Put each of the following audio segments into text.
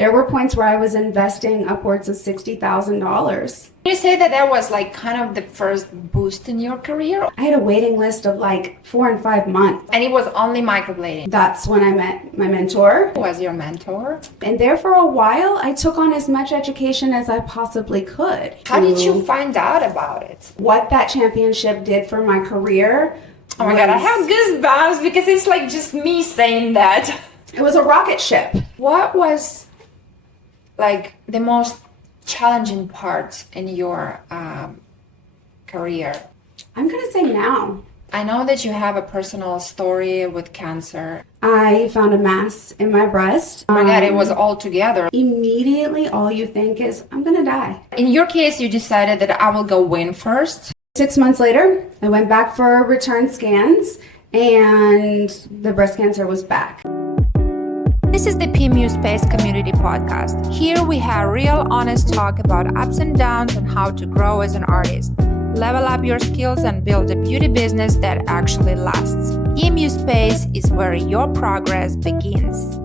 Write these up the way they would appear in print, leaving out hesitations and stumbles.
There were points where I was investing upwards of $60,000. You say that was like kind of the first boost in your career? I had a waiting list of like 4 and 5 months. And it was only microblading? That's when I met my mentor. Who was your mentor? And there for a while, I took on as much education as I possibly could. How did you find out about it? What that championship did for my career. Oh my God, I have goosebumps because it's like just me saying that. It was a rocket ship. What was like the most challenging part in your career? I'm gonna say now. I know that you have a personal story with cancer. I found a mass in my breast. Oh my God, it was all together. Immediately, all you think is, I'm gonna die. In your case, you decided that I will go in first. 6 months later, I went back for return scans and the breast cancer was back. This is the PMU Space Community Podcast. Here we have real, honest talk about ups and downs and how to grow as an artist. Level up your skills and build a beauty business that actually lasts. PMU Space is where your progress begins.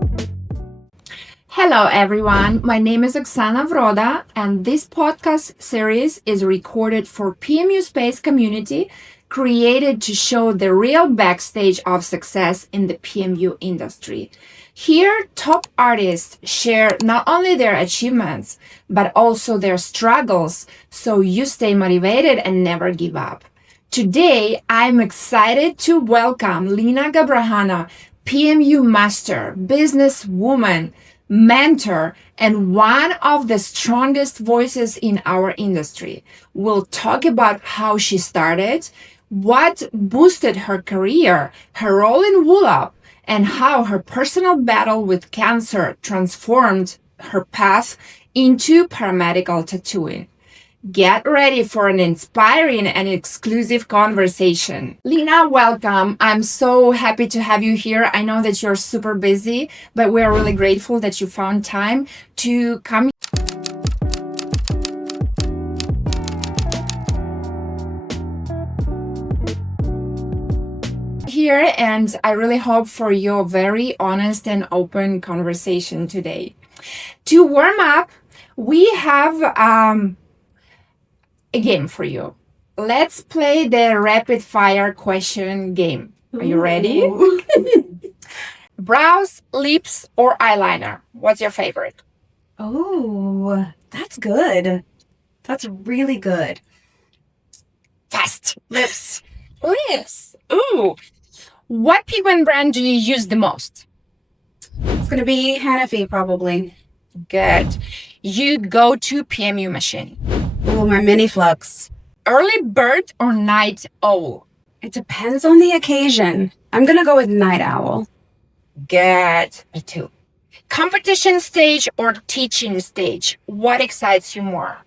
Hello everyone, my name is Oksana Vroda and this podcast series is recorded for PMU Space Community, created to show the real backstage of success in the PMU industry. Here, top artists share not only their achievements, but also their struggles, so you stay motivated and never give up. Today, I'm excited to welcome Lena Gabrahana, PMU master, businesswoman, mentor, and one of the strongest voices in our industry. We'll talk about how she started, what boosted her career, her role in WULOP, and how her personal battle with cancer transformed her path into paramedical tattooing. Get ready for an inspiring and exclusive conversation. Lena, welcome. I'm so happy to have you here. I know that you're super busy, but we're really grateful that you found time to come here, and I really hope for your very honest and open conversation today. To warm up, we have a game for you. Let's play the rapid fire question game. Are you ready? Brows, lips, or eyeliner? What's your favorite? Oh, that's good. That's really good. Fast. Lips. Lips. Ooh. What pigment brand do you use the most? It's gonna be Hanafy, probably. Good. You go to PMU machine. Oh, my mini flux. Early bird or night owl? It depends on the occasion. I'm gonna go with night owl. Good. Me too. Competition stage or teaching stage? What excites you more?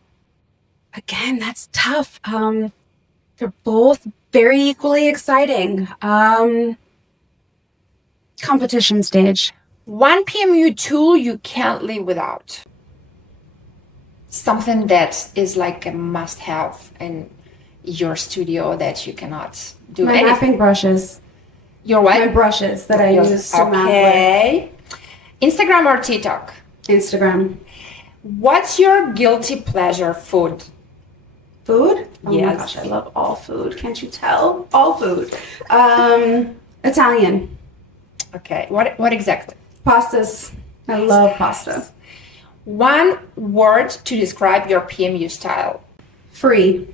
Again, that's tough. They're both very equally exciting. Competition stage. One PMU tool you can't live without. Something that is like a must-have in your studio that you cannot do My anything. mapping brushes. Your what? My brushes that I use to map with. Okay. Instagram or TikTok? Instagram. What's your guilty pleasure food? Food? Oh Yes. my gosh, I love all food. Can't you tell? All food. Italian. Okay. What exactly? Pastas. I love pasta. One word to describe your PMU style. Free.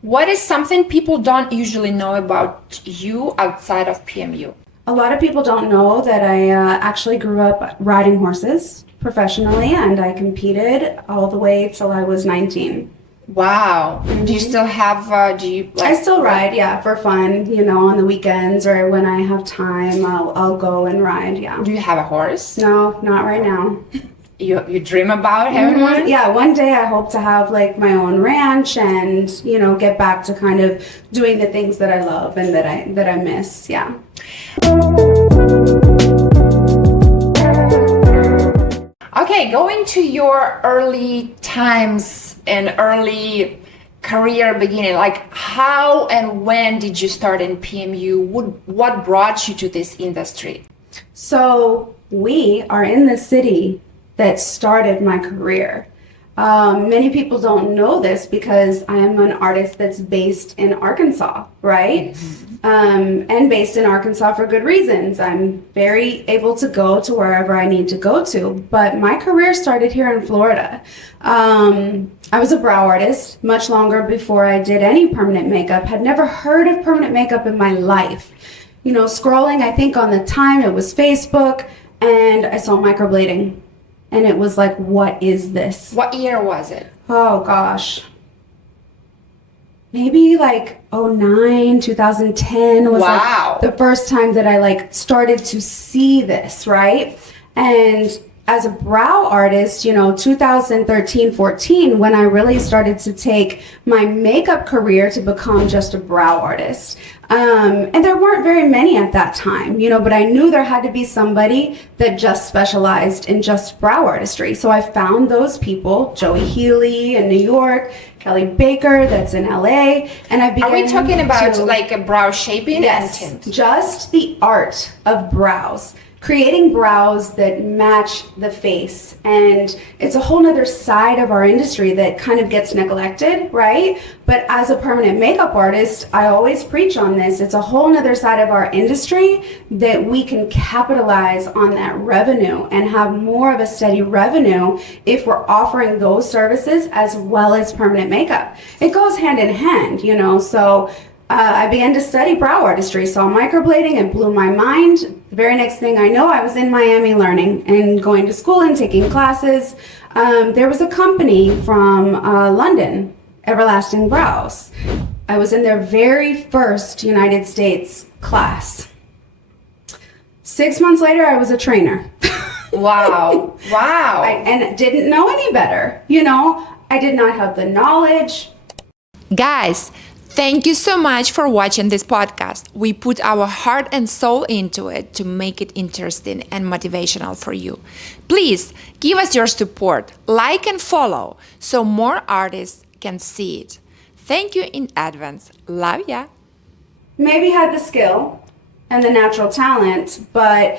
What is something people don't usually know about you outside of PMU? A lot of people don't know that I actually grew up riding horses professionally, and I competed all the way till I was 19. Wow. Do you still have, I still ride, yeah, for fun, on the weekends or when I have time, I'll go and ride, yeah. Do you have a horse? No, not right now. You dream about having one? Yeah, one day I hope to have like my own ranch and, get back to kind of doing the things that I love and that I miss, yeah. Okay, going to your early times and early career beginning, like how and when did you start in PMU? What brought you to this industry? So we are in the city that started my career. Many people don't know this because I am an artist that's based in Arkansas, right? And based in Arkansas for good reasons. I'm very able to go to wherever I need to go to. But my career started here in Florida. I was a brow artist much longer before I did any permanent makeup. Had never heard of permanent makeup in my life. You know, scrolling, I think on the time it was Facebook, and I saw microblading. And it was like, what is this? What year was it? Oh, gosh. Maybe like 2009, 2010 was Wow. like the first time that I like started to see this, right? And as a brow artist, you know, 2013, 14, when I really started to take my makeup career to become just a brow artist. And there weren't very many at that time, you know, but I knew there had to be somebody that just specialized in just brow artistry. So I found those people, Joey Healy in New York, Kelly Baker that's in LA, and I began Are we talking about to, like a brow shaping yes, and tint? just the art of brows. Creating brows that match the face. And it's a whole nother side of our industry that kind of gets neglected, right? But as a permanent makeup artist, I always preach on this. It's a whole nother side of our industry that we can capitalize on that revenue and have more of a steady revenue if we're offering those services as well as permanent makeup. It goes hand in hand, you know, so I began to study brow artistry, saw microblading, and blew my mind. The very next thing I know, I was in Miami learning and going to school and taking classes. There was a company from London, Everlasting Brows. I was in their very first United States class. 6 months later, I was a trainer. Wow. Wow. And didn't know any better. You know, I did not have the knowledge. Guys, thank you so much for watching this podcast. We put our heart and soul into it to make it interesting and motivational for you. Please give us your support, like and follow so more artists can see it. Thank you in advance. Love ya. Maybe had the skill and the natural talent, but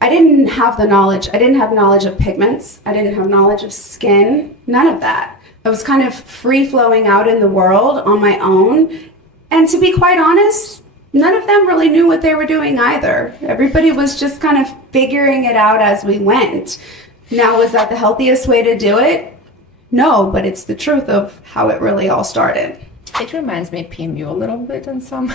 I didn't have the knowledge. I didn't have knowledge of pigments. I didn't have knowledge of skin, none of that. I was kind of free flowing out in the world on my own. And to be quite honest, none of them really knew what they were doing either. Everybody was just kind of figuring it out as we went. Now, was that the healthiest way to do it? No, but it's the truth of how it really all started. It reminds me of PMU a little bit in some.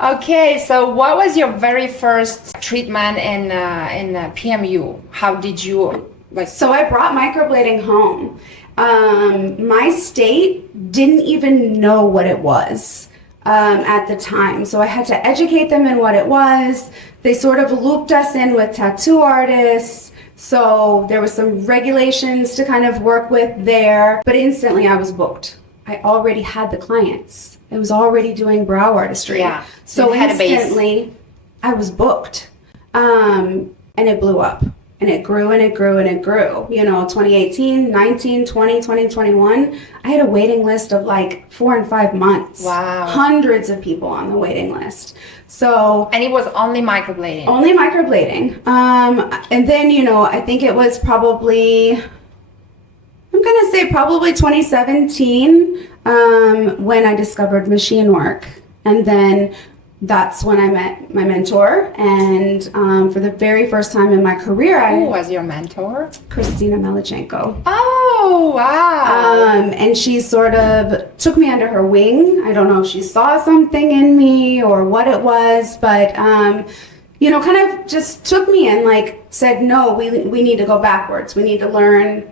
Okay, so what was your very first treatment in PMU? How did you So I brought microblading home. My state didn't even know what it was at the time. So I had to educate them in what it was. They sort of looped us in with tattoo artists. So there was some regulations to kind of work with there. But instantly I was booked. I already had the clients. I was already doing brow artistry. Yeah. So You had a base. instantly I was booked. And it blew up. And it grew and it grew and it grew. You know, 2018, 19, 20, 2021, I had a waiting list of like 4 and 5 months. Wow. Hundreds of people on the waiting list. So And it was only microblading. only microblading. And then, you know, I think it was probably, I'm going to say probably 2017 when I discovered machine work. And then that's when I met my mentor. And for the very first time in my career, Who was your mentor? Christina Melichenko. Oh, wow. And she sort of took me under her wing. I don't know if she saw something in me or what it was, but, you know, kind of just took me and like said, no, we need to go backwards. We need to learn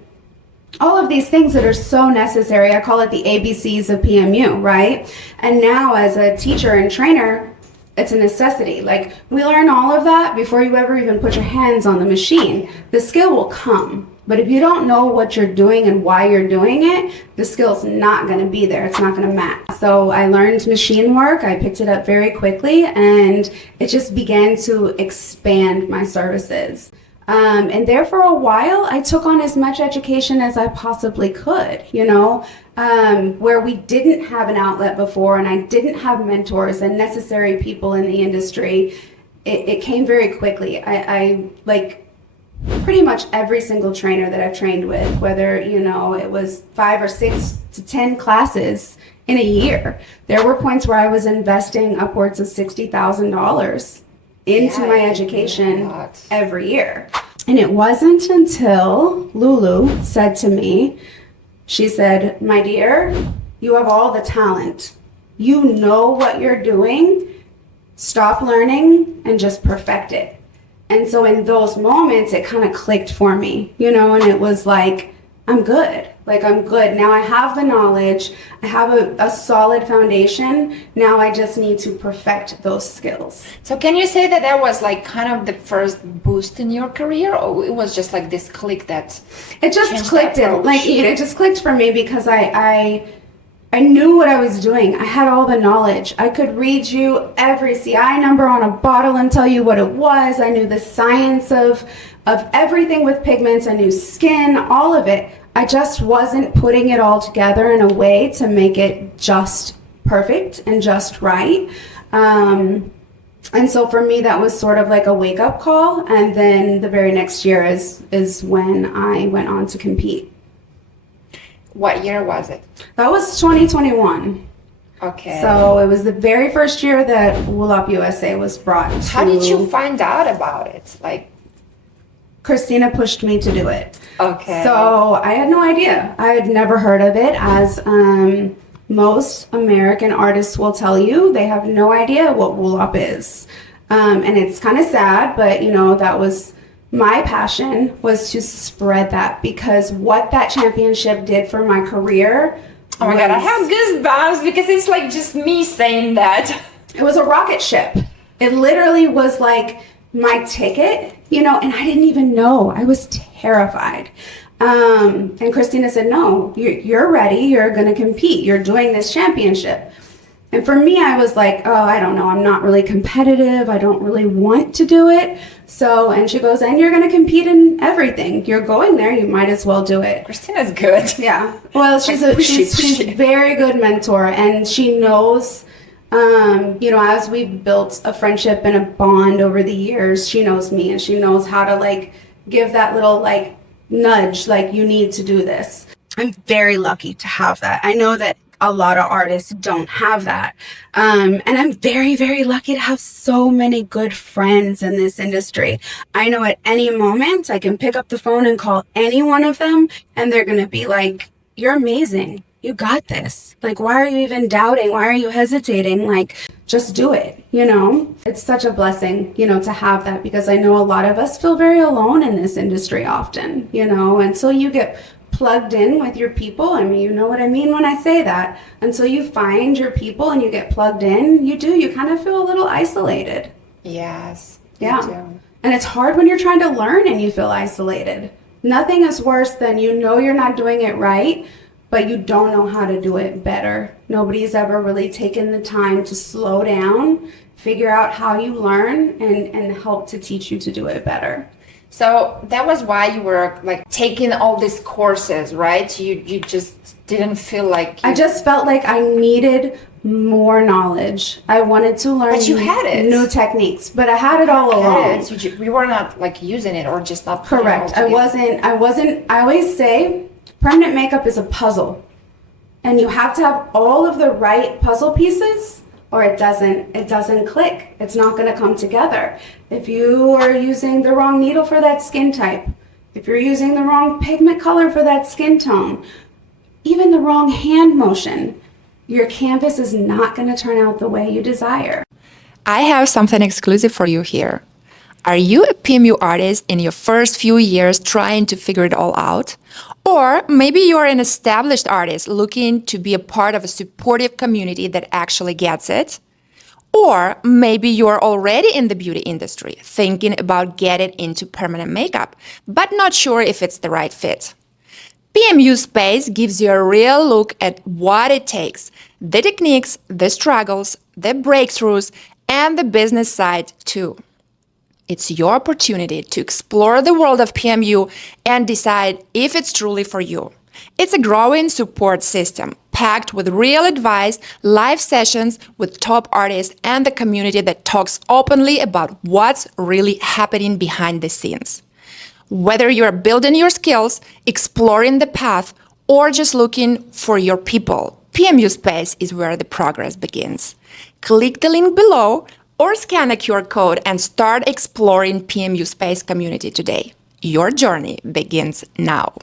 all of these things that are so necessary. I call it the ABCs of PMU, right? And now as a teacher and trainer, it's a necessity. Like, we learn all of that before you ever even put your hands on the machine. The skill will come. But if you don't know what you're doing and why you're doing it, the skill's not going to be there. It's not going to match. So I learned machine work. I picked it up very quickly, and it just began to expand my services. And there for a while, I took on as much education as I possibly could, you know, where we didn't have an outlet before and I didn't have mentors and necessary people in the industry. it came very quickly. I like pretty much every single trainer that I've trained with, whether, you know, it was 5 or 6 to 10 classes in a year. There were points where I was investing upwards of $60,000 into my education every year. And it wasn't until Lulu said to me, she said, "My dear, you have all the talent. You know what you're doing. Stop learning and just perfect it." And so in those moments, it kind of clicked for me, you know, and it was like, I'm good. Like, I'm good. Now I have the knowledge. I have a solid foundation. Now I just need to perfect those skills. So can you say that that was like kind of the first boost in your career, or it was just like this click that it just clicked? It just clicked for me because I knew what I was doing. I had all the knowledge. I could read you every CI number on a bottle and tell you what it was. I knew the science of everything with pigments. I knew skin, all of it. I just wasn't putting it all together in a way to make it just perfect and just right. And so for me, that was sort of like a wake-up call. And then the very next year is when I went on to compete. What year was it? That was 2021. Okay. So it was the very first year that WULOP USA was brought to... How did you find out about it? Like, Christina pushed me to do it. Okay. So I had no idea. I had never heard of it, as most American artists will tell you. They have no idea what WULOP is. And it's kind of sad, but you know, that was... my passion was to spread that, because what that championship did for my career. Oh my God, I have goosebumps because it's like just me saying that. It was a rocket ship. It literally was like my ticket, you know, and I didn't even know. I was terrified. And Christina said, "No, you're ready. You're going to compete. You're doing this championship." And for me, I was like, "Oh, I don't know. I'm not really competitive. I don't really want to do it." So, and she goes, "And you're going to compete in everything. You're going there. You might as well do it." Christina's good. Yeah. Well, she's a very good mentor, and she knows, you know, as we've built a friendship and a bond over the years, she knows me, and she knows how to like give that little like nudge, like, you need to do this. I'm very lucky to have that. I know that a lot of artists don't have that. And I'm very, very lucky to have so many good friends in this industry. I know at any moment I can pick up the phone and call any one of them, and they're going to be like, "You're amazing. You got this. Like, why are you even doubting? Why are you hesitating? Like, just do it." You know, it's such a blessing, you know, to have that, because I know a lot of us feel very alone in this industry often, you know, until you get plugged in with your people. I mean, you know what I mean when I say that. Until you find your people and you get plugged in, you kind of feel a little isolated. Yes. Yeah. And it's hard when you're trying to learn and you feel isolated. Nothing is worse than, you know, you're not doing it right, but you don't know how to do it better. Nobody's ever really taken the time to slow down, figure out how you learn, and help to teach you to do it better. So that was why you were like taking all these courses, right? You just didn't feel like... I just felt like I needed more knowledge. I wanted to learn but you had it. New techniques, but I had it all along. You were not like using it, or just not... Correct. I wasn't. I always say permanent makeup is a puzzle, and you have to have all of the right puzzle pieces, or it doesn't click. It's not going to come together. If you are using the wrong needle for that skin type, if you're using the wrong pigment color for that skin tone, even the wrong hand motion, your canvas is not going to turn out the way you desire. I have something exclusive for you here. Are you a PMU artist in your first few years trying to figure it all out? Or maybe you're an established artist looking to be a part of a supportive community that actually gets it? Or maybe you're already in the beauty industry thinking about getting into permanent makeup, but not sure if it's the right fit. PMU Space gives you a real look at what it takes, the techniques, the struggles, the breakthroughs, and the business side too. It's your opportunity to explore the world of PMU and decide if it's truly for you. It's a growing support system packed with real advice, live sessions with top artists, and the community that talks openly about what's really happening behind the scenes. Whether you're building your skills, exploring the path, or just looking for your people, PMU Space is where the progress begins. Click the link below or scan a QR code and start exploring PMU Space Community today. Your journey begins now.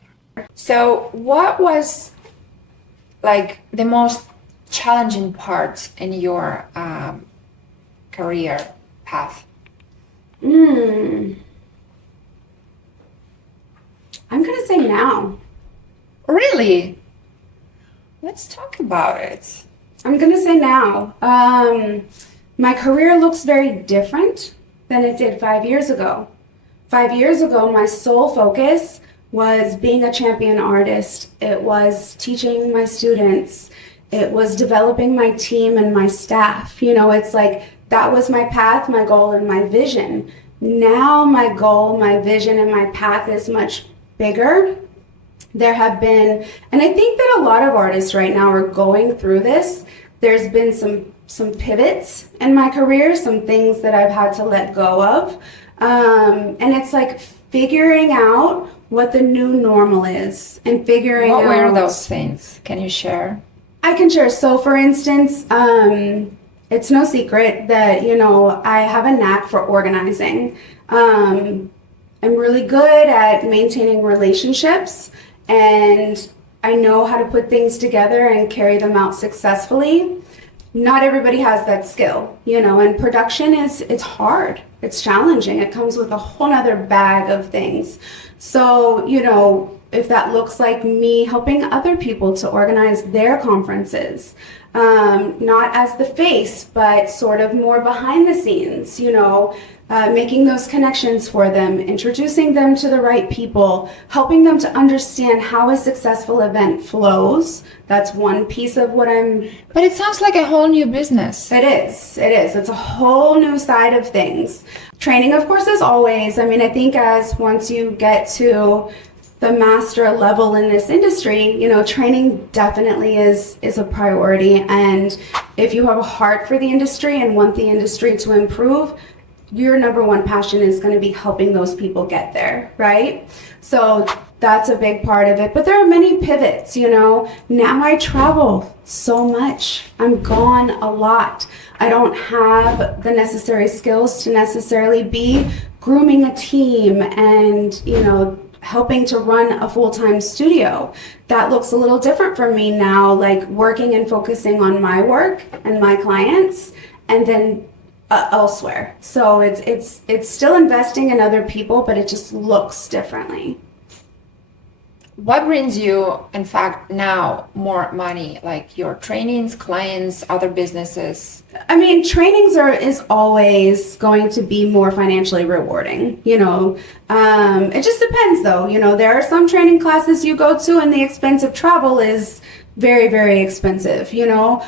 So, what was like the most challenging part in your career path? I'm gonna say now. Really? Let's talk about it. I'm gonna say now. My career looks very different than it did 5 years ago. 5 years ago, my sole focus was being a champion artist. It was teaching my students. It was developing my team and my staff. You know, it's like that was my path, my goal, and my vision. Now my goal, my vision, and my path is much bigger. There have been, and I think that a lot of artists right now are going through this. There's been some pivots in my career, some things that I've had to let go of. And it's like figuring out what the new normal is and figuring out. What were those things? Can you share? I can share. So for instance, it's no secret that, you know, I have a knack for organizing. I'm really good at maintaining relationships, and I know how to put things together and carry them out successfully. Not everybody has that skill, you know, and production it's hard. It's challenging. It comes with a whole other bag of things. So, you know, if that looks like me helping other people to organize their conferences, not as the face, but sort of more behind the scenes, you know, making those connections for them, introducing them to the right people, helping them to understand how a successful event flows. That's one piece of what I'm... But it sounds like a whole new business. It is. It's a whole new side of things. Training, of course, is always, I mean, I think as once you get to the master level in this industry, you know, training definitely is a priority. And if you have a heart for the industry and want the industry to improve, your number one passion is going to be helping those people get there, right? So that's a big part of it. But there are many pivots, you know. Now I travel so much. I'm gone a lot. I don't have the necessary skills to necessarily be grooming a team and, you know, helping to run a full-time studio. That looks a little different for me now, like working and focusing on my work and my clients, and then elsewhere. So it's still investing in other people, but it just looks differently. What brings you, in fact, now more money, like your trainings, clients, other businesses? I mean, trainings is always going to be more financially rewarding, you know. It just depends though. You know, there are some training classes you go to and the expense of travel is very, very expensive, you know.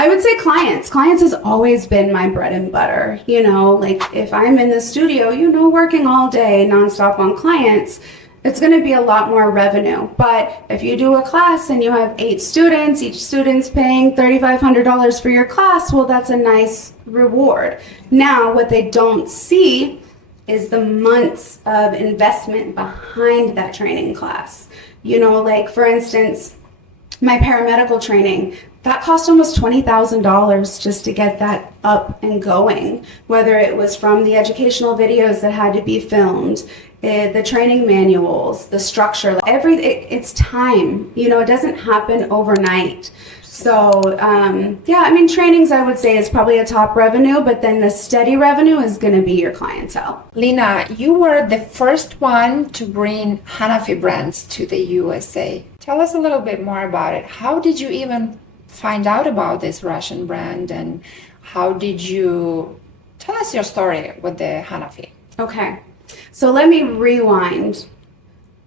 I would say clients. Clients has always been my bread and butter, you know. Like if I'm in the studio, you know, working all day nonstop on clients, it's going to be a lot more revenue. But if you do a class and you have 8 students, each student's paying $3,500 for your class, well, that's a nice reward. Now, what they don't see is the months of investment behind that training class. You know, like for instance, my paramedical training, that cost almost $20,000 just to get that up and going, whether it was from the educational videos that had to be filmed, the training manuals, the structure, everything. It's time, you know, it doesn't happen overnight. So, yeah, I mean, trainings, I would say, is probably a top revenue, but then the steady revenue is going to be your clientele. Lena, you were the first one to bring Hanafy brands to the USA. Tell us a little bit more about it. How did you even find out about this Russian brand, and how did you tell us your story with the Hanafy? Okay, so let me rewind.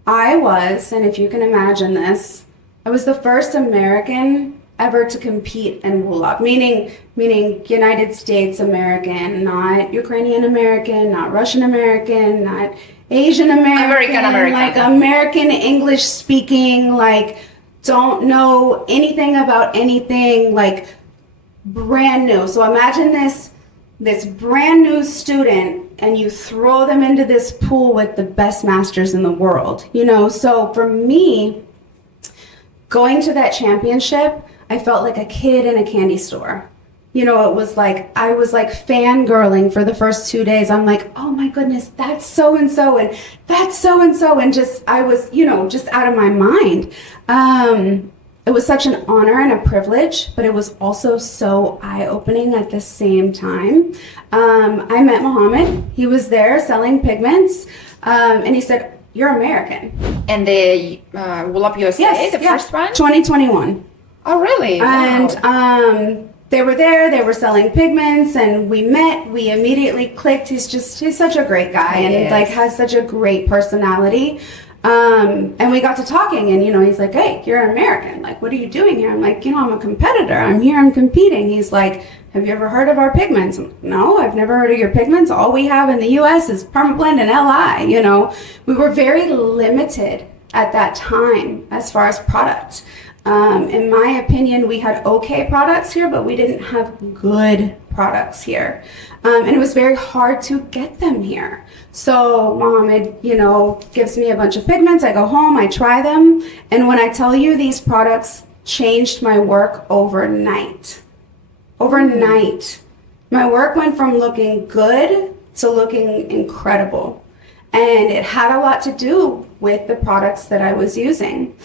I was, and if you can imagine this, I was the first American ever to compete in WULOP, meaning United States American, not Ukrainian American, not Russian American, not Asian American, American. like American English speaking, like don't know anything about anything, like brand new. So imagine this brand new student, and you throw them into this pool with the best masters in the world, you know? So for me, going to that championship, I felt like a kid in a candy store. You know, it was like, I was like fangirling for the first 2 days. I'm like, oh my goodness, that's so-and-so, and that's so-and-so. And just, I was, you know, just out of my mind. It was such an honor and a privilege, but it was also so eye-opening at the same time. I met Mohammed. He was there selling pigments, and he said, "You're American." And the WULOP USA, Yes, the first one? 2021. Oh, really? And Wow. they were there, they were selling pigments, and we met, we immediately clicked. He's such a great guy, and Yes. like has such a great personality. And we got to talking, and you know, he's like, "Hey, you're American. Like, what are you doing here?" I'm like, "You know, I'm a competitor. I'm here, I'm competing." He's like, "Have you ever heard of our pigments?" I'm like, "No, I've never heard of your pigments. All we have in the US is Permablend and LI." You know, we were very limited at that time as far as product. In my opinion, we had okay products here, but we didn't have good products here. And it was very hard to get them here. So Mohammed, you know, gives me a bunch of pigments. I go home, I try them. And when I tell you, these products changed my work overnight. Overnight. My work went from looking good to looking incredible. And it had a lot to do with the products that I was using.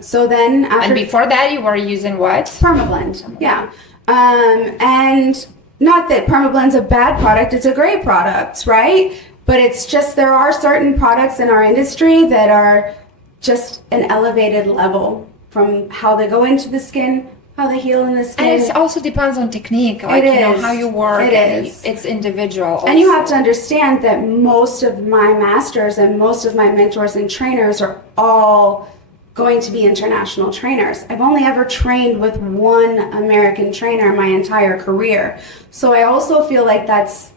So then after... And before that, you were using what? Permablend, yeah. And not that Permablend's a bad product, it's a great product, right? But it's just, there are certain products in our industry that are just an elevated level from how they go into the skin, how they heal in the skin. And it also depends on technique, like, you know, how you work. It's individual. Also. And you have to understand that most of my masters and most of my mentors and trainers are all going to be international trainers. I've only ever trained with one American trainer my entire career. So I also feel like that's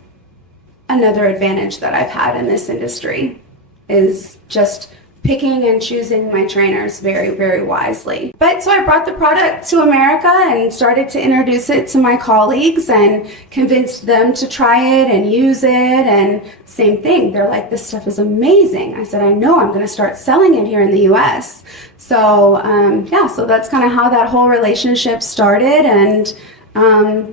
another advantage that I've had in this industry, is just picking and choosing my trainers very, very wisely. But so I brought the product to America and started to introduce it to my colleagues and convinced them to try it and use it. And same thing, they're like, "This stuff is amazing." I said, "I know, I'm gonna start selling it here in the US." So yeah, so that's kind of how that whole relationship started, and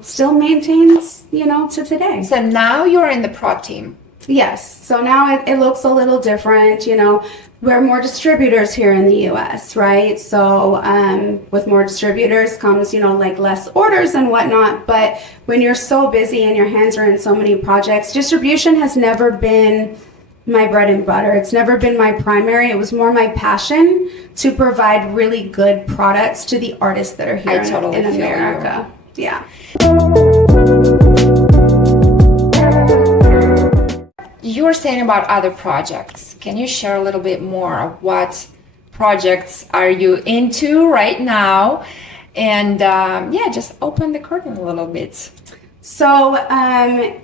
still maintains, you know, to today. So now you're in the pro team. Yes. So now it looks a little different. You know, we're more distributors here in the US, right? So with more distributors comes, you know, like less orders and whatnot. But when you're so busy and your hands are in so many projects, distribution has never been my bread and butter. It's never been my primary. It was more my passion to provide really good products to the artists that are here in America. Yeah. You were saying about other projects. Can you share a little bit more of what projects are you into right now? And yeah, just open the curtain a little bit. So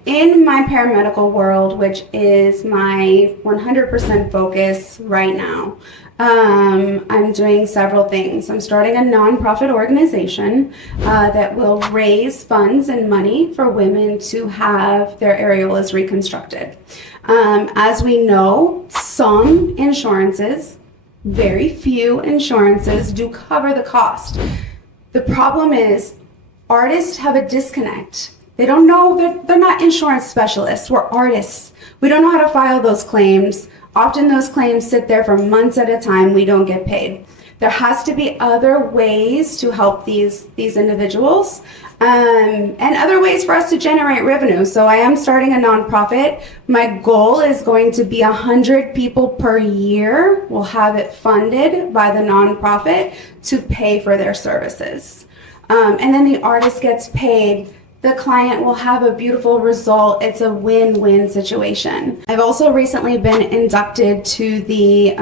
in my paramedical world, which is my 100% focus right now, I'm doing several things. I'm starting a nonprofit organization that will raise funds and money for women to have their areolas reconstructed. As we know, some insurances, very few insurances, do cover the cost. The problem is artists have a disconnect. They don't know that they're not insurance specialists. We're artists. We don't know how to file those claims. Often those claims sit there for months at a time. We don't get paid. There has to be other ways to help these individuals and other ways for us to generate revenue. So I am starting a nonprofit. My goal is going to be 100 people per year will have it funded by the nonprofit to pay for their services. And then the artist gets paid. The client will have a beautiful result. It's a win-win situation. I've also recently been inducted to the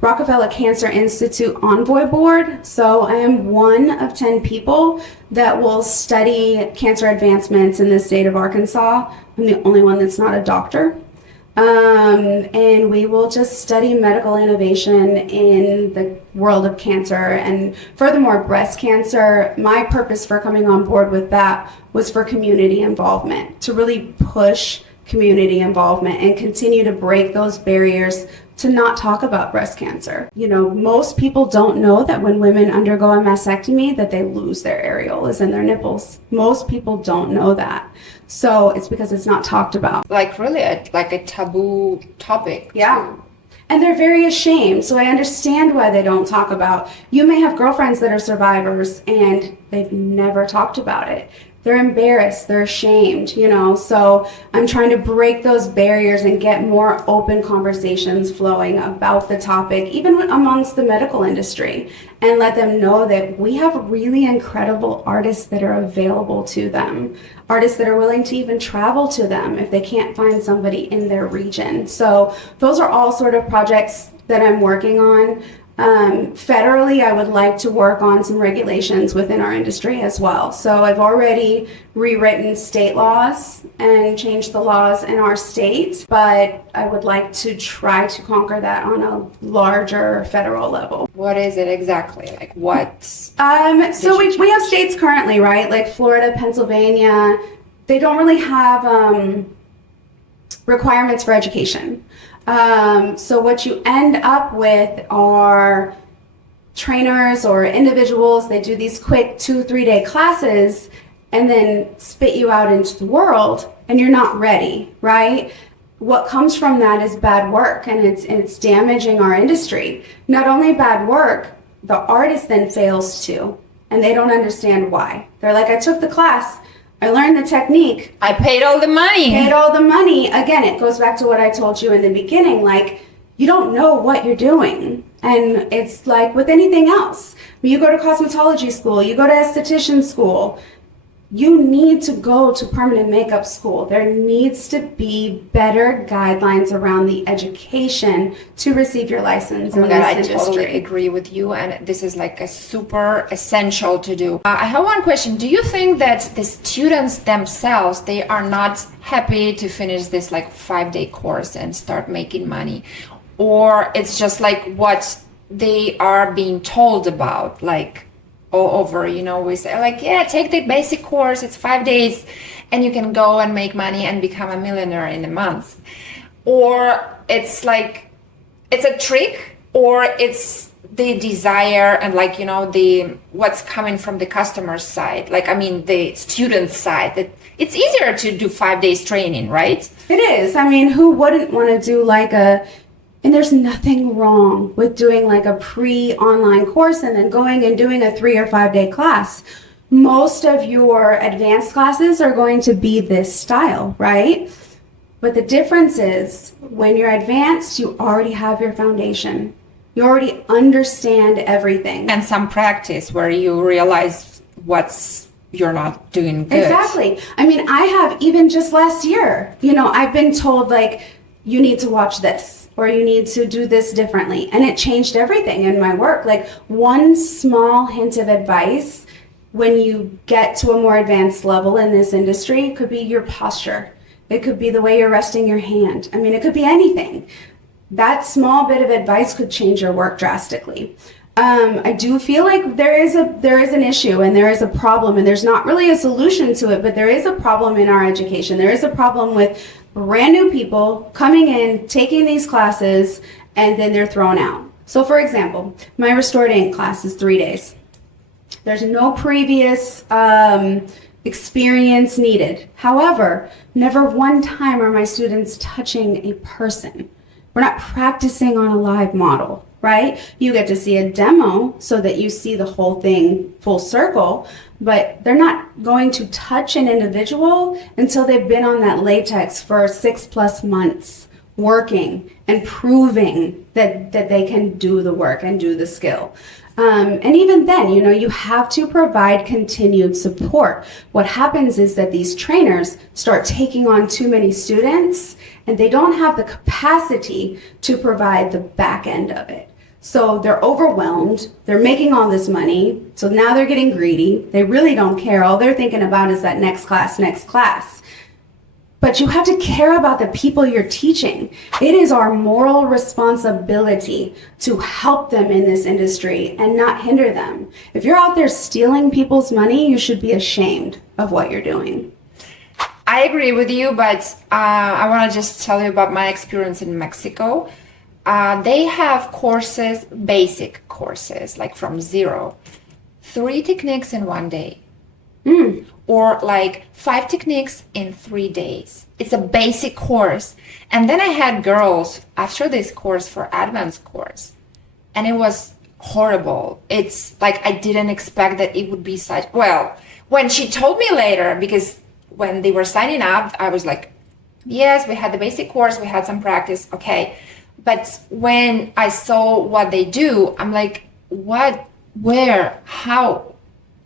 Rockefeller Cancer Institute Envoy Board. So I am one of 10 people that will study cancer advancements in the state of Arkansas. I'm the only one that's not a doctor. And we will just study medical innovation in the world of cancer. And furthermore, breast cancer, my purpose for coming on board with that was for community involvement, to really push community involvement and continue to break those barriers to not talk about breast cancer. You know, most people don't know that when women undergo a mastectomy that they lose their areolas and their nipples. Most people don't know that. So it's because it's not talked about. Like really like a taboo topic. Yeah. And they're very ashamed. So I understand why they don't talk about. You may have girlfriends that are survivors and they've never talked about it. They're embarrassed, they're ashamed, you know. So I'm trying to break those barriers and get more open conversations flowing about the topic, even amongst the medical industry, and let them know that we have really incredible artists that are available to them, artists that are willing to even travel to them if they can't find somebody in their region. So those are all sort of projects that I'm working on. Federally, I would like to work on some regulations within our industry as well. So I've already rewritten state laws and changed the laws in our state, but I would like to try to conquer that on a larger federal level. What is it exactly? Like what? So we have states currently, right? Like Florida, Pennsylvania, they don't really have requirements for education. So what you end up with are trainers or individuals. They do these quick 2-3 day classes and then spit you out into the world, and you're not ready, right? What comes from that is bad work, and it's damaging our industry. Not only bad work, the artist then fails too, and they don't understand why. They're like, I took the class, I learned the technique. I paid all the money. Again, it goes back to what I told you in the beginning, like, you don't know what you're doing. And it's like with anything else. When you go to cosmetology school, you go to esthetician school, you need to go to permanent makeup school. There needs to be better guidelines around the education to receive your license in this industry. I totally agree with you, and this is like a super essential to do. I have one question. Do you think that the students themselves, they are not happy to finish this like 5-day course and start making money? Or it's just like what they are being told about, like all over, you know, we say like, yeah, take the basic course, it's 5 days and you can go and make money and become a millionaire in a month. Or it's like, it's a trick, or it's the desire and like, you know, the what's coming from the customer side, like, I mean, the student side, that it's easier to do 5 days training, right? It is. I mean, who wouldn't want to do like and there's nothing wrong with doing like a pre-online course and then going and doing a 3 or 5 day class. Most of your advanced classes are going to be this style, right? But the difference is when you're advanced, you already have your foundation. You already understand everything. And some practice where you realize you're not doing good. Exactly. I mean, I have even just last year, you know, I've been told like, you need to watch this, or you need to do this differently. And it changed everything in my work. Like one small hint of advice when you get to a more advanced level in this industry could be your posture. It could be the way you're resting your hand. I mean, it could be anything. That small bit of advice could change your work drastically. I do feel like there is an issue and there is a problem, and there's not really a solution to it, but there is a problem in our education. There is a problem with brand new people coming in, taking these classes, and then they're thrown out. So for example, my restored ink class is 3 days. There's no previous experience needed. However, never one time are my students touching a person. We're not practicing on a live model, right? You get to see a demo so that you see the whole thing full circle, but they're not going to touch an individual until they've been on that latex for 6+ months working and proving that they can do the work and do the skill. And even then, you know, you have to provide continued support. What happens is that these trainers start taking on too many students and they don't have the capacity to provide the back end of it. So they're overwhelmed, they're making all this money, so now they're getting greedy, they really don't care, all they're thinking about is that next class. but you have to care about the people you're teaching. It is our moral responsibility to help them in this industry and not hinder them. If you're out there stealing people's money, you should be ashamed of what you're doing. I agree with you, but I want to just tell you about my experience in Mexico. They have courses, basic courses, like from zero. 3 techniques in 1 day. Or like 5 techniques in 3 days. It's a basic course. And then I had girls after this course for advanced course. And it was horrible. It's like I didn't expect that it would be such, well, when she told me later, because when they were signing up, I was like, yes, we had the basic course, we had some practice, okay. But when I saw what they do, I'm like, what, where, how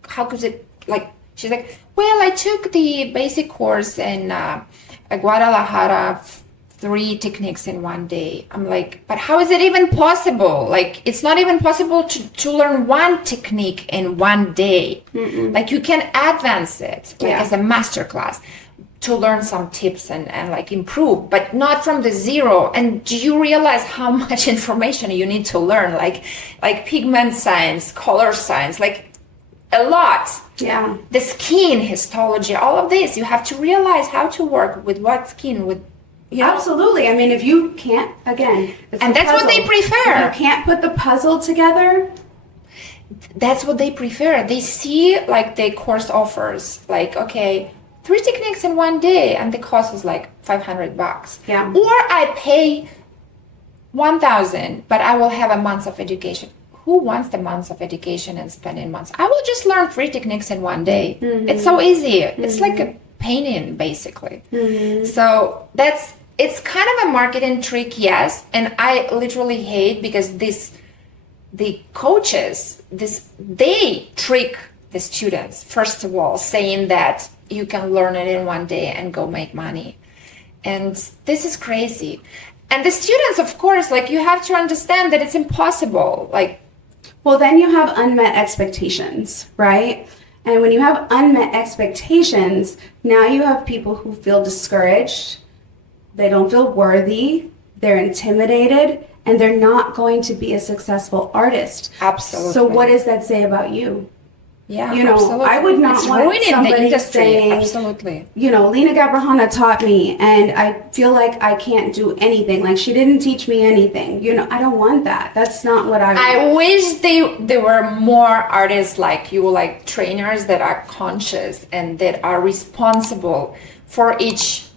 could it, like, she's like, well, I took the basic course in Guadalajara, 3 techniques in 1 day. I'm like, but how is it even possible? Like, it's not even possible to learn 1 technique in 1 day. Like, you can advance it, like as a master class, to learn some tips and like improve, but not from the zero. And do you realize how much information you need to learn? Like pigment science, color science, like a lot. Yeah. The skin histology, all of this, you have to realize how to work with what skin, with, you know? Absolutely. I mean, if you can't, again, and that's what they prefer. If you can't put the puzzle together, that's what they prefer. They see like the course offers, like, okay, 3 techniques in 1 day, and the cost is like $500. Yeah. Or I pay $1,000, but I will have a month of education. Who wants the months of education and spending months? I will just learn 3 techniques in 1 day. It's so easy. It's like a painting, basically. So it's kind of a marketing trick, yes. And I literally hate, because the coaches, they trick the students, first of all, saying that you can learn it in 1 day and go make money. And this is crazy. And the students, of course, like, you have to understand that it's impossible. Like, well, then you have unmet expectations, right? And when you have unmet expectations, now you have people who feel discouraged, they don't feel worthy, they're intimidated, and they're not going to be a successful artist. Absolutely. So what does that say about you? Yeah, you know, absolutely. I would not it's want ruining somebody the industry. saying, absolutely. You know, Lena Gabrahana taught me, and I feel like I can't do anything. Like, she didn't teach me anything. You know, I don't want that. That's not what I want. I wish there were more artists like you, like trainers that are conscious and that are responsible for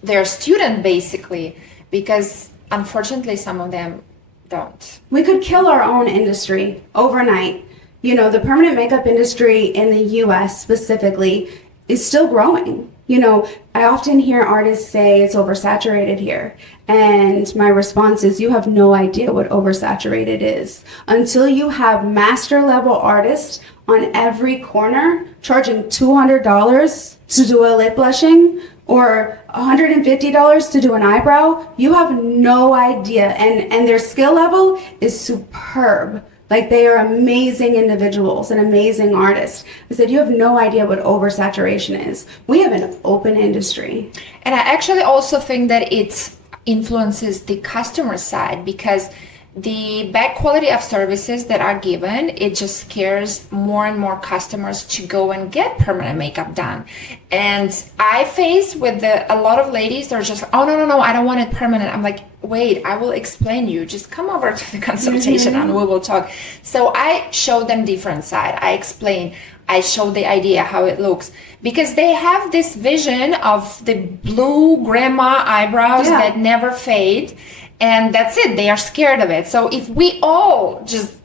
their student, basically, because unfortunately some of them don't. We could kill our own industry overnight. You know, the permanent makeup industry in the US specifically is still growing. You know, I often hear artists say it's oversaturated here. And my response is, you have no idea what oversaturated is. Until you have master level artists on every corner charging $200 to do a lip blushing or $150 to do an eyebrow, you have no idea. And their skill level is superb. Like, they are amazing individuals and amazing artists. I said, you have no idea what oversaturation is. We have an open industry. And I actually also think that it influences the customer side, because the bad quality of services that are given, it just scares more and more customers to go and get permanent makeup done. And I face with a lot of ladies, they're just, oh, no, I don't want it permanent. I'm like, wait, I will explain you. Just come over to the consultation and we will talk. So I show them different side. I explain. I show the idea how it looks, because they have this vision of the blue grandma eyebrows that never fade. And that's it. They are scared of it. So if we all just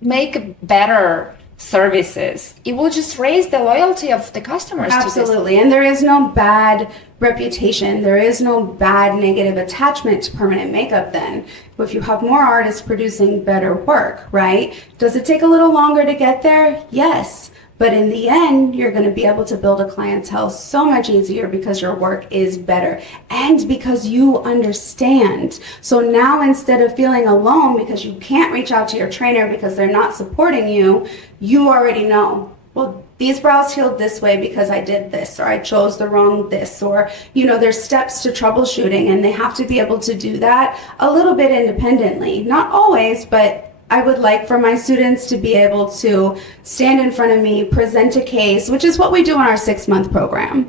make better services, it will just raise the loyalty of the customers. Absolutely. And there is no bad reputation. There is no bad negative attachment to permanent makeup then. If you have more artists producing better work, right? Does it take a little longer to get there? Yes. But in the end, you're going to be able to build a clientele so much easier because your work is better and because you understand. So now, instead of feeling alone because you can't reach out to your trainer because they're not supporting you, you already know, well, these brows healed this way because I did this, or I chose the wrong this, or, there's steps to troubleshooting, and they have to be able to do that a little bit independently. Not always, but I would like for my students to be able to stand in front of me, present a case, which is what we do in our 6-month program.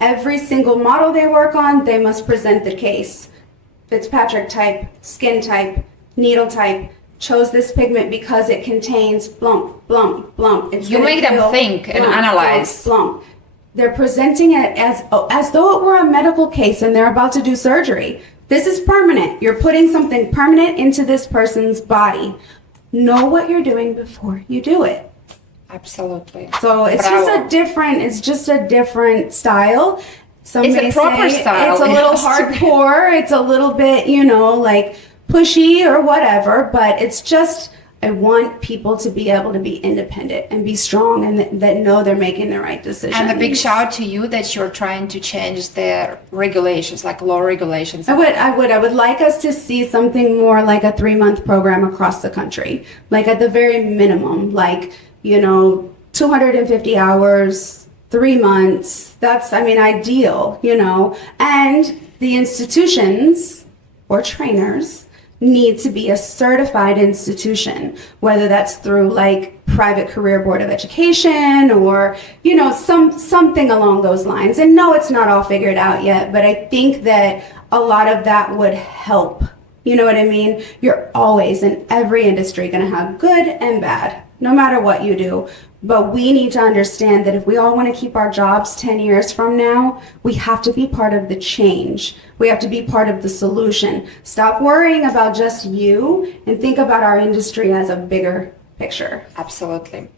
Every single model they work on, they must present the case. Fitzpatrick type, skin type, needle type, chose this pigment because it contains blump, blump, blump. You make them think and analyze. Blump. They're presenting it as though it were a medical case and they're about to do surgery. This is permanent. You're putting something permanent into this person's body. Know what you're doing before you do it. Absolutely. So it's just a different style. Some It's may a proper say style. It's a little hardcore. It's a little bit, like pushy or whatever, but it's just, I want people to be able to be independent and be strong and that know they're making the right decisions. And a big shout to you that you're trying to change the regulations, like law regulations. I would like us to see something more like a 3-month program across the country. Like at the very minimum, 250 hours, 3 months. That's, ideal, and the institutions or trainers need to be a certified institution, whether that's through private career board of education or something along those lines. And no, it's not all figured out yet, but I think that a lot of that would help. You know what I mean? You're always in every industry going to have good and bad, no matter what you do. But we need to understand that if we all want to keep our jobs 10 years from now, we have to be part of the change. We have to be part of the solution. Stop worrying about just you and think about our industry as a bigger picture. Absolutely.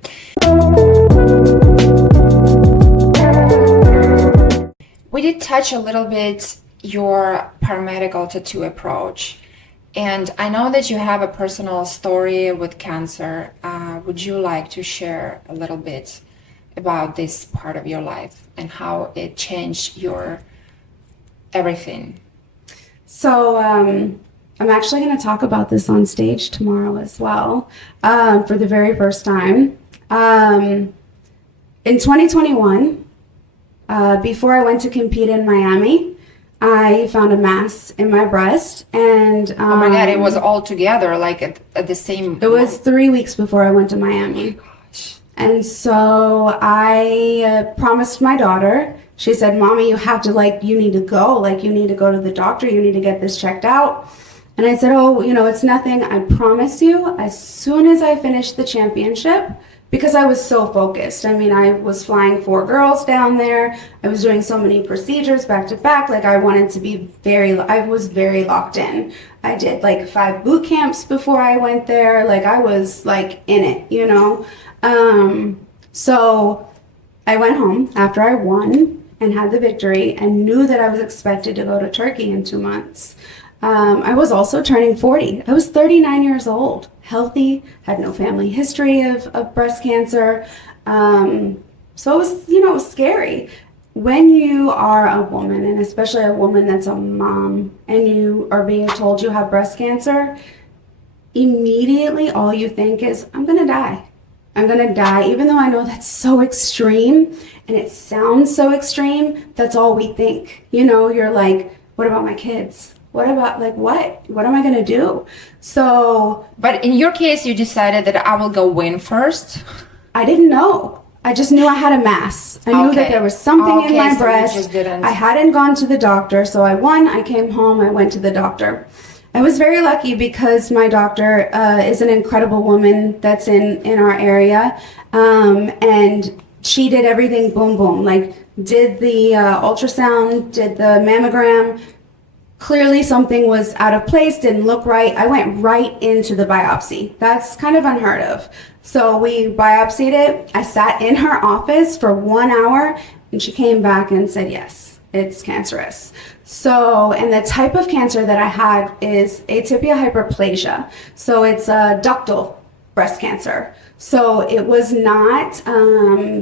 We did touch a little bit your paramedical tattoo approach. And I know that you have a personal story with cancer. Would you like to share a little bit about this part of your life and how it changed your everything? So I'm actually going to talk about this on stage tomorrow as well, for the very first time. In 2021, before I went to compete in Miami, I found a mass in my breast, and oh my God, it was all together, at the same. It was 3 weeks before I went to Miami, and so I promised my daughter. She said, "Mommy, you have to you need to go. You need to go to the doctor. You need to get this checked out." And I said, "Oh, it's nothing. I promise you. As soon as I finish the championship." Because I was so focused. I was flying 4 girls down there. I was doing so many procedures back to back. I wanted to be I was very locked in. I did 5 boot camps before I went there. I was in it, So I went home after I won and had the victory and knew that I was expected to go to Turkey in 2 months. I was also turning 40. I was 39 years old, healthy, had no family history of breast cancer. So it was, it was scary. When you are a woman, and especially a woman that's a mom, and you are being told you have breast cancer, immediately all you think is, I'm going to die. I'm going to die. Even though I know that's so extreme, and it sounds so extreme, that's all we think. You're like, what about my kids? What about, what am I going to do? So. But in your case, you decided that I will go win first? I didn't know. I just knew I had a mass. I knew that there was something in my breast. You just didn't. I hadn't gone to the doctor, so I won. I came home. I went to the doctor. I was very lucky because my doctor is an incredible woman that's in our area. And she did everything boom, boom. Did the ultrasound, did the mammogram. Clearly something was out of place, didn't look right. I went right into the biopsy. That's kind of unheard of. So we biopsied it. I sat in her office for 1 hour and she came back and said, yes, it's cancerous. So, and the type of cancer that I had is atypia hyperplasia. So it's a ductal breast cancer. So it was not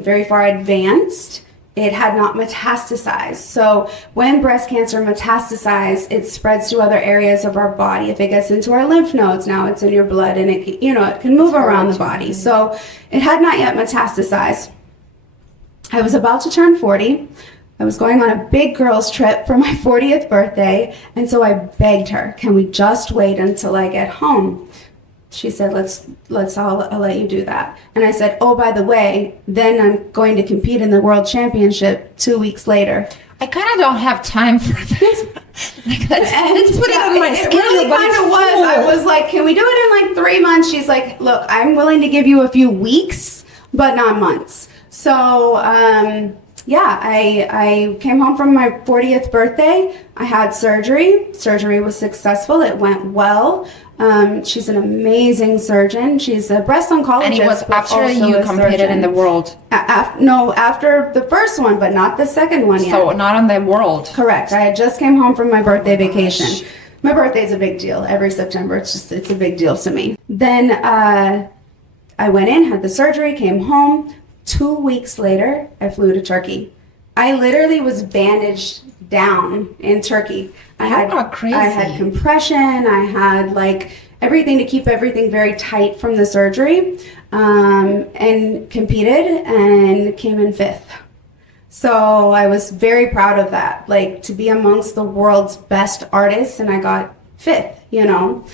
very far advanced. It had not metastasized. So when breast cancer metastasizes, it spreads to other areas of our body. If it gets into our lymph nodes, now it's in your blood and it can move around the body. So it had not yet metastasized. I was about to turn 40. I was going on a big girls trip for my 40th birthday. And so I begged her, can we just wait until I get home? She said, I'll let you do that. And I said, oh, by the way, then I'm going to compete in the world championship 2 weeks later. I kind of don't have time for this. Let's put it on my schedule. It really kind of was. I was like, can we do it in like 3 months? She's like, look, I'm willing to give you a few weeks, but not months. So, I came home from my 40th birthday. I had surgery. Surgery was successful. It went well. She's an amazing surgeon. She's a breast oncologist. And it was after you competed in the world? No, after the first one, but not the second one yet. So not on the world? Correct. I just came home from my birthday vacation. My birthday's a big deal. Every September, it's a big deal to me. Then I went in, had the surgery, came home. 2 weeks later, I flew to Turkey. I literally was bandaged down in Turkey. I had compression. I had like everything to keep everything very tight from the surgery, and competed and came in 5th. So I was very proud of that, like to be amongst the world's best artists, and I got 5th, you know.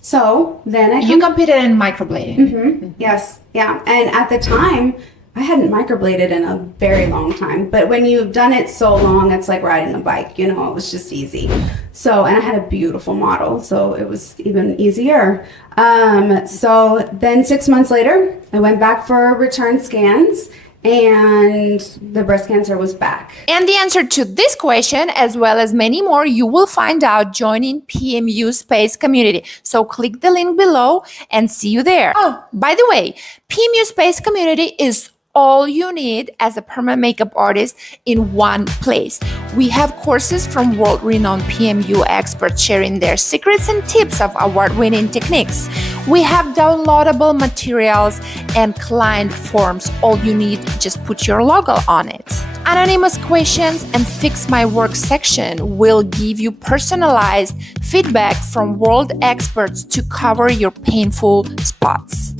So then You competed in microblading. Mm-hmm. Yes, yeah. And at the time, I hadn't microbladed in a very long time. But when you've done it so long, it's like riding a bike, you know, it was just easy. So, and I had a beautiful model, so it was even easier. So then 6 months later, I went back for return scans, and the breast cancer was back. And the answer to this question, as well as many more, you will find out joining PMU Space Community. So click the link below and see you there. Oh, by the way, PMU Space Community is all you need as a permanent makeup artist in one place. We have courses from world-renowned PMU experts sharing their secrets and tips of award-winning techniques. We have downloadable materials and client forms. All you need, just put your logo on it. Anonymous questions and Fix My Work section will give you personalized feedback from world experts to cover your painful spots.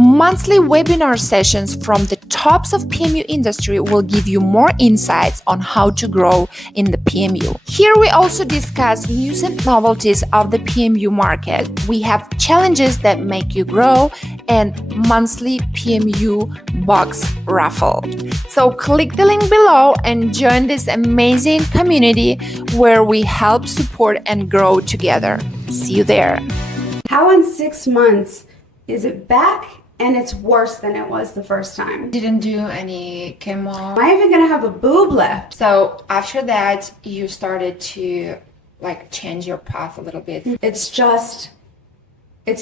Monthly webinar sessions from the tops of PMU industry will give you more insights on how to grow in the PMU. Here we also discuss news and novelties of the PMU market. We have challenges that make you grow and monthly PMU box raffle. So click the link below and join this amazing community where we help support and grow together. See you there. How in 6 months is it back? And it's worse than it was the first time. Didn't do any chemo. Am I even gonna have a boob left? So after that, you started to like change your path a little bit. It's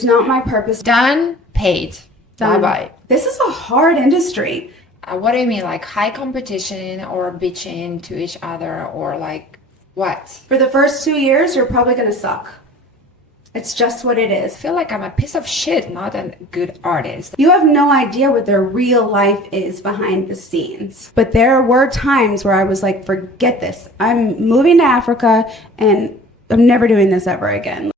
not my purpose. Done, paid. Done. Bye-bye. This is a hard industry. What do you mean? Like high competition or bitching to each other or like what? For the first 2 years, you're probably gonna suck. It's just what it is. I feel like I'm a piece of shit, not a good artist. You have no idea what their real life is behind the scenes. But there were times where I was like, forget this. I'm moving to Africa and I'm never doing this ever again.